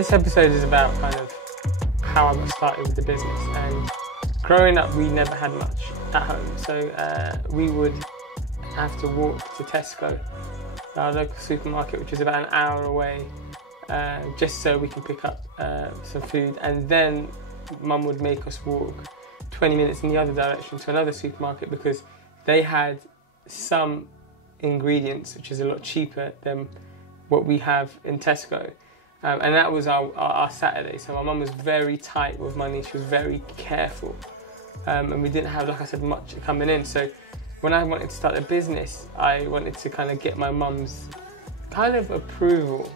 This episode is about kind of how I got started with the business, and growing up we never had much at home, so we would have to walk to Tesco, our local supermarket, which is about an hour away, just so we can pick up some food, and then Mum would make us walk 20 minutes in the other direction to another supermarket because they had some ingredients which is a lot cheaper than what we have in Tesco. And that was our Saturday. So my mum was very tight with money, she was very careful. And we didn't have, like I said, much coming in. So when I wanted to start a business, I wanted to kind of get my mum's kind of approval,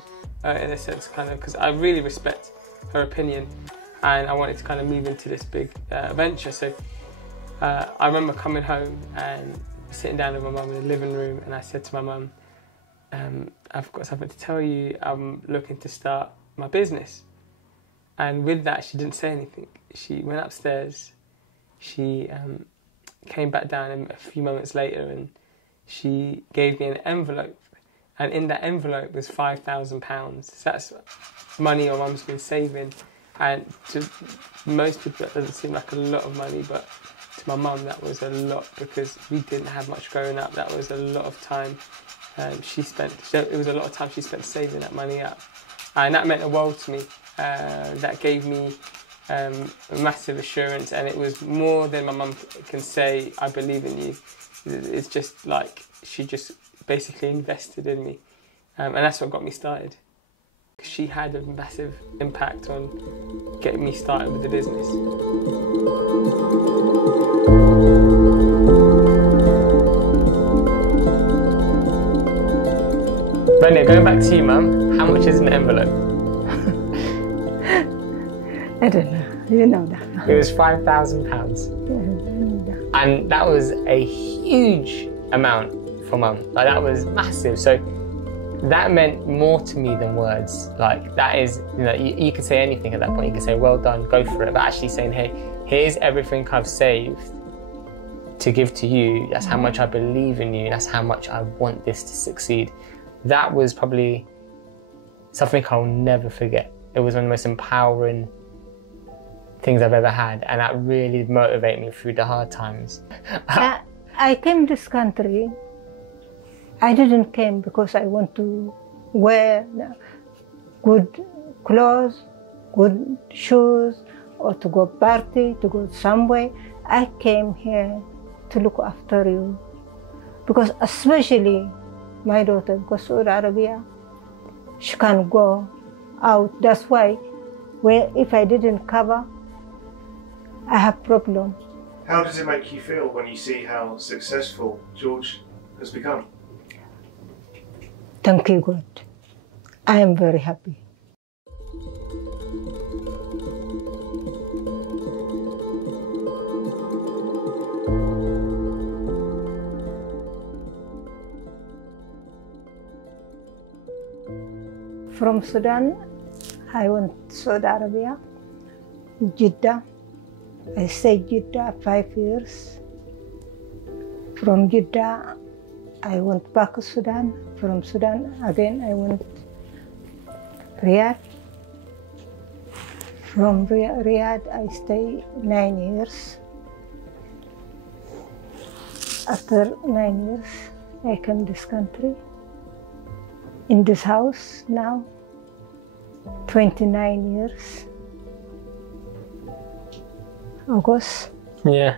in a sense, kind of, because I really respect her opinion. And I wanted to kind of move into this big venture. So I remember coming home and sitting down with my mum in the living room, and I said to my mum, I've got something to tell you, I'm looking to start my business. And with that, she didn't say anything. She went upstairs, she came back down a few moments later, and she gave me an envelope. And in that envelope was £5,000. So that's money my mum's been saving. And to most people that doesn't seem like a lot of money, but to my mum that was a lot because we didn't have much growing up. That was a lot of time she spent. So it was a lot of time she spent saving that money up, and that meant the world to me. That gave me a massive assurance, and it was more than my mum can say, I believe in you. It's just like she just basically invested in me, and that's what got me started. She had a massive impact on getting me started with the business. Brenda, going back to you, Mum, how much is in the envelope? I don't know. You know that. It was £5,000. Yeah, I know that. And that was a huge amount for Mum. Like, that was massive. So that meant more to me than words. Like, that is, you know, you could say anything at that point. You could say, well done, go for it. But actually saying, hey, here's everything I've saved to give to you. That's how much I believe in you. That's how much I want this to succeed. That was probably something I'll never forget. It was one of the most empowering things I've ever had, and that really motivated me through the hard times. I came to this country. I didn't come because I want to wear good clothes, good shoes, or to go party, to go somewhere. I came here to look after you, because especially my daughter goes to Saudi Arabia, she can't go out. That's why if I didn't cover, I have problem. How does it make you feel when you see how successful George has become? Thank you, God. I am very happy. From Sudan, I went to Saudi Arabia, Jeddah. I stayed Jeddah 5 years. From Jeddah, I went back to Sudan. From Sudan, again, I went Riyadh. From Riyadh, I stayed 9 years. After 9 years, I came to this country. In this house now, 29 years. August. Yeah.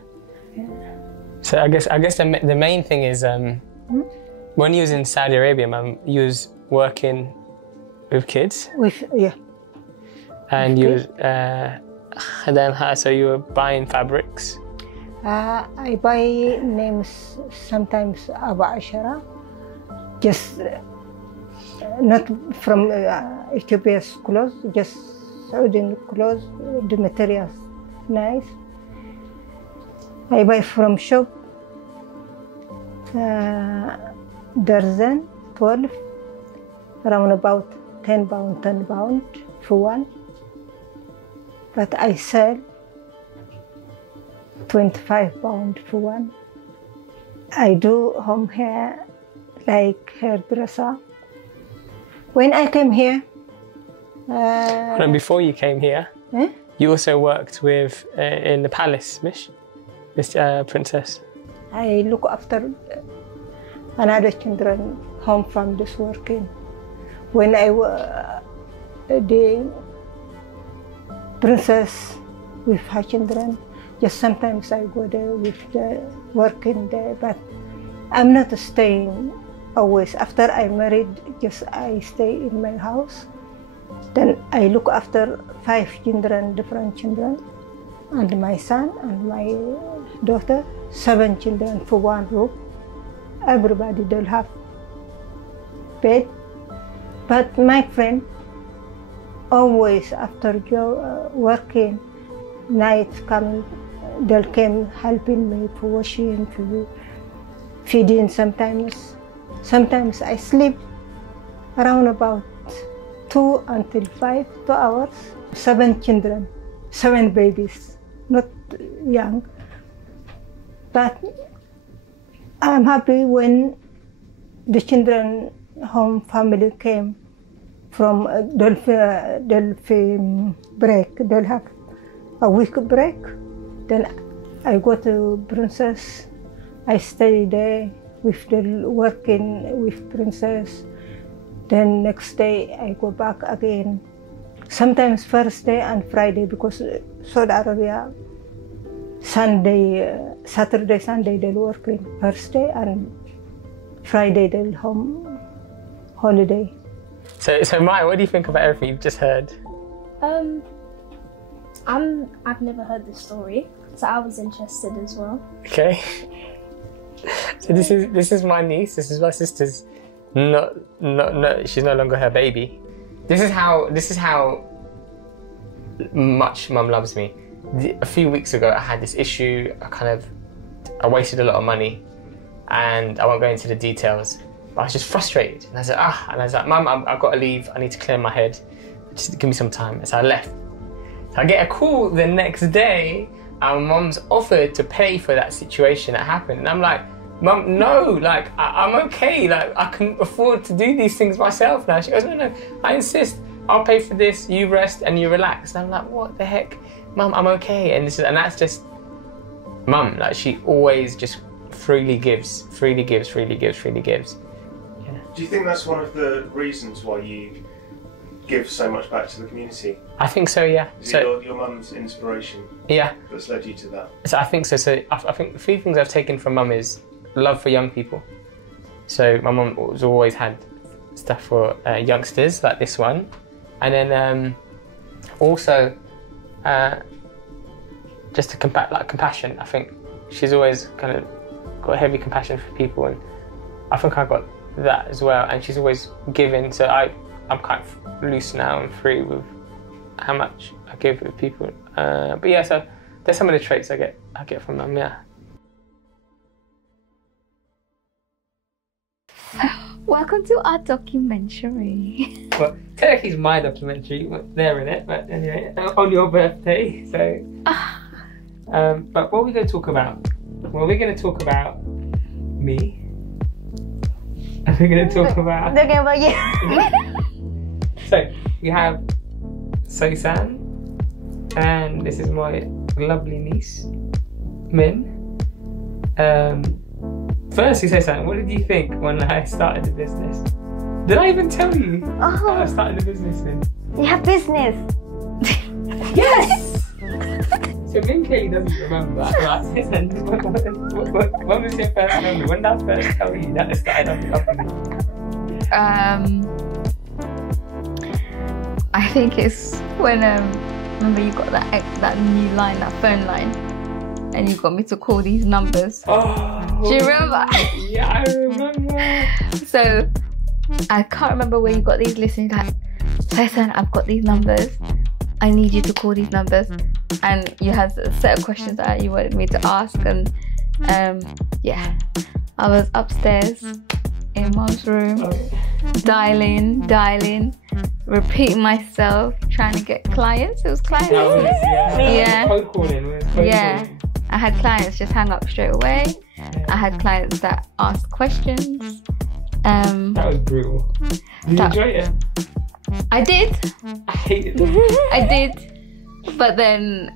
So I guess the main thing is when you was in Saudi Arabia, Mum, you was working with kids. Yeah. And you was and then so you were buying fabrics. I buy names sometimes Abu Ashara, just not from Ethiopia's clothes, just Saudi clothes. The materials nice. I buy from shop dozen 12, around about 10 pound for one. But I sell 25 pound for one. I do home hair, like hairdresser. When I came here, And before you came here, you also worked with in the palace, Miss Princess. I look after another children home from this working. When I the princess with her children, just sometimes I go there with the working there, but I'm not staying always. After I married, just I stay in my house. Then I look after 5 children, different children, and my son and my daughter, 7 children for one room. Everybody they'll have bed. But my friend, always after working, night coming, they'll come helping me for washing, for feeding sometimes. Sometimes I sleep around about 2 until 5, 2 hours. 7 children, 7 babies, not young. But I'm happy when the children home family came from Dolphin break. They'll have a week break. Then I go to Princess. I stay there with the working with Princess. Then next day I go back again. Sometimes Thursday and Friday because Saudi Arabia, Saturday, Sunday they'll working. Thursday and Friday they'll home holiday. So Maya, what do you think about everything you've just heard? I've never heard this story, so I was interested as well. Okay. So this is my niece. This is my sister's. No, she's no longer her baby. This is how much Mum loves me. A few weeks ago, I had this issue. I wasted a lot of money, and I won't go into the details. But I was just frustrated, and I was like, Mum, I've got to leave. I need to clear my head. Just give me some time. So I left. So I get a call the next day, and Mum's offered to pay for that situation that happened, and I'm like, Mum, no, like, I'm okay, like, I can afford to do these things myself now. She goes, no, I insist, I'll pay for this, you rest and you relax. And I'm like, what the heck? Mum, I'm okay. And that's just Mum, like, she always just freely gives. Yeah. Do you think that's one of the reasons why you give so much back to the community? I think so, yeah. Is it your mum's inspiration? Yeah. That's led you to that? So I think so. So I think the 3 things I've taken from Mum is love for young people. So my mum has always had stuff for youngsters like this one, and then also just a compassion. I think she's always kind of got a heavy compassion for people, and I think I got that as well. And she's always giving, so I'm kind of loose now and free with how much I give with people. But yeah, so there's some of the traits I get from Mum. Yeah. Welcome to our documentary. Well, technically it's my documentary, they're in it, but anyway, on your birthday, so. But what are we going to talk about? Well, we're going to talk about me. And we're going to talk about... Talking about you. So, we have Soisan, and this is my lovely niece, Min. Firstly, Soisan, what did you think when I started the business? Did I even tell you that I started the business, Min? You have business. Yes! So Min clearly doesn't remember. Right? When was your first memory? When did I first tell you that I started on the company? I think it's when remember you got that new line, that phone line, and you got me to call these numbers. Oh, do you remember? Yeah, I remember. So I can't remember where you got these listeners. Like, Soisan, I've got these numbers. I need you to call these numbers. And you had a set of questions that you wanted me to ask. And yeah, I was upstairs in Mum's room, dialing, repeating myself, trying to get clients. It was clients. Yeah. Cold calling. Yeah. I had clients just hang up straight away. I had clients that asked questions. That was brutal. Did you enjoy it? I did. I hated them. I did. But then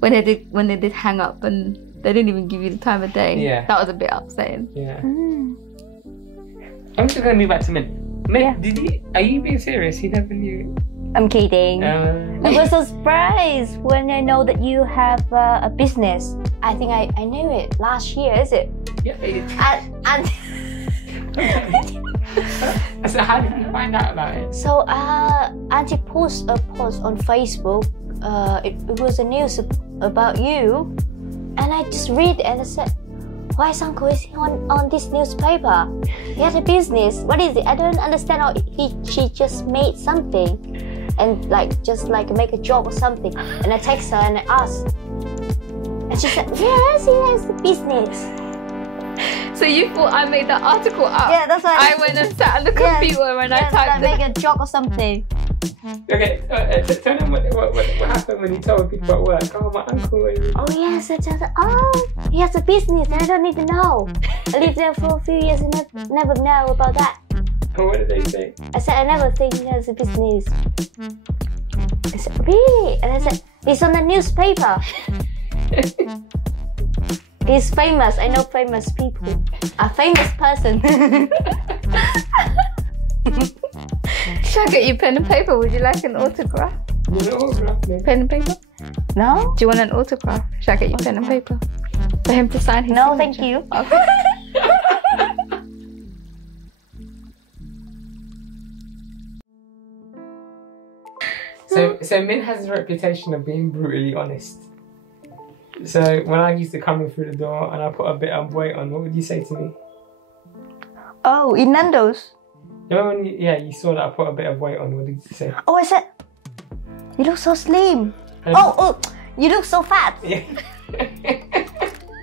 when they did hang up and they didn't even give you the time of day, Yeah. that was a bit upsetting. Yeah. I'm just gonna move back to Min. Min, are you being serious? He never knew. I'm kidding. I was so surprised when I know that you have a business. I think I knew it last year, is it? Yeah. And So how did you find out about it? so Auntie posted a post on Facebook. It was a news about you, and I just read it and I said, why is Uncle is on this newspaper? He has a business. What is it? I don't understand. Or she just made something, and just make a job or something. And I text her and I asked, and she said, yes, he has a business. So you thought I made that article up? Yeah, that's why I went and sat on the computer and I typed make a job or something. Okay, tell them what happened when you told people at work. Oh, my uncle. Oh yes, I just he has a business and I don't need to know. I lived there for a few years and never know about that. What did they say? I said I never think he has a business. I said really, and I said it's on the newspaper. He's famous. I know famous people. A famous person. Should I get you pen and paper? Would you like an autograph? You know, autograph me. Pen and paper? No? Do you want an autograph? Should I get you pen and paper? For him to sign his No, signature? thank you. Okay. So Min has a reputation of being brutally honest. So when I used to come in through the door and I put a bit of weight on, what would you say to me? Oh, in Nando's. You remember when you saw that I put a bit of weight on, what did you say? Oh, I said, you look so slim. And- Oh, you look so fat. Yeah.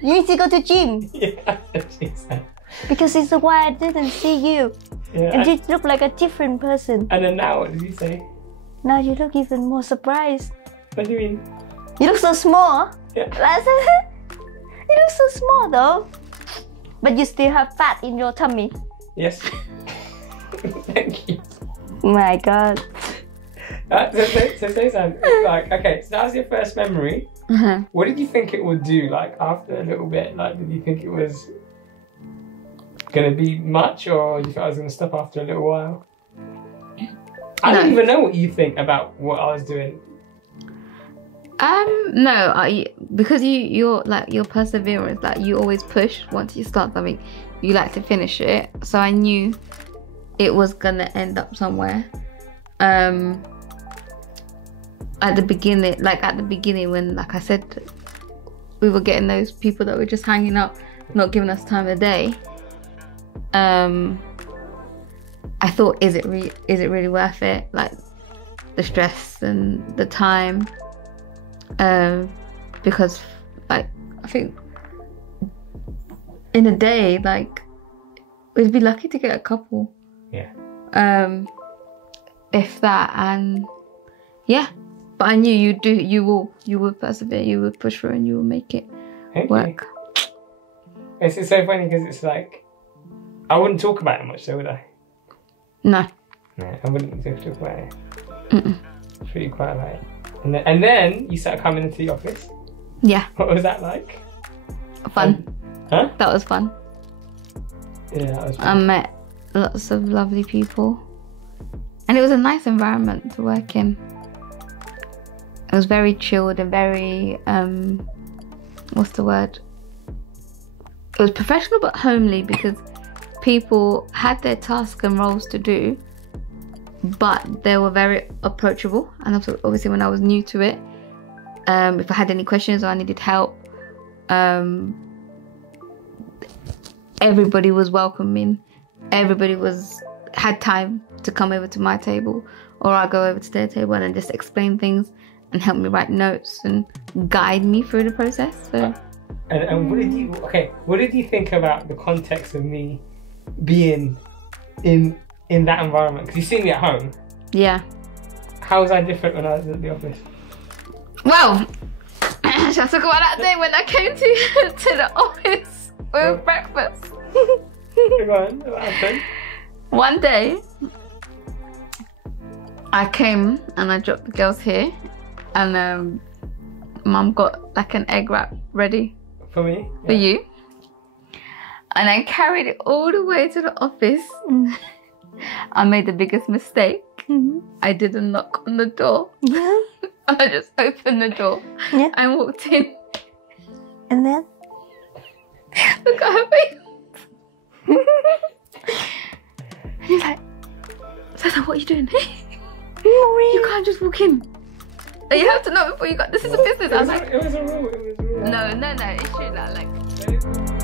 You need to go to gym. Yeah, that's what she said. Because it's why I didn't see you. Yeah. And you look like a different person. And then now, what did you say? Now you look even more surprised. What do you mean? You look so small. Yeah. You look so small though. But you still have fat in your tummy. Yes. Thank you. My God. So say something. Okay, so that was your first memory. Uh-huh. What did you think it would do, after a little bit? Did you think it was going to be much, or you thought I was going to stop after a little while? I don't even know what you think about what I was doing. No, because you're perseverance, you always push. Once you start something, you like to finish it. So I knew it was gonna end up somewhere. At the beginning, when, like I said, we were getting those people that were just hanging up, not giving us time of day. I thought, is it really worth it? The stress and the time. Because I think in a day, we'd be lucky to get a couple. Yeah. If that, and yeah. But I knew you will persevere, you will push through, and you will make it work. It's so funny because it's I wouldn't talk about it much, so would I? No. No, I wouldn't talk about it. Mm-mm. Pretty quiet about it. And then you started coming into the office. Yeah. What was that like? Fun. Huh? That was fun. Yeah, that was fun. I met lots of lovely people, and it was a nice environment to work in. It was very chilled and very what's the word? It was professional but homely, because people had their tasks and roles to do, but they were very approachable. And obviously when I was new to it, if I had any questions or I needed help, everybody was welcoming. Everybody had time to come over to my table, or I go over to their table and just explain things and help me write notes and guide me through the process. So. And what did you think about the context of me being in that environment? Because you see me at home. Yeah. How was I different when I was at the office? Well, shall I talk about that day when I came to the office with breakfast? Go on, what happened? One day, I came and I dropped the girls here, and Mum got like an egg wrap ready For me? for you. And I carried it all the way to the office. I made the biggest mistake. I didn't knock on the door. Yeah. I just opened the door and walked in. And then? Look at her face. And he's like, Sasa, what are you doing? You can't just walk in. You have to know before you got. This is a business. I was like, It was a rule. no, it's true that like.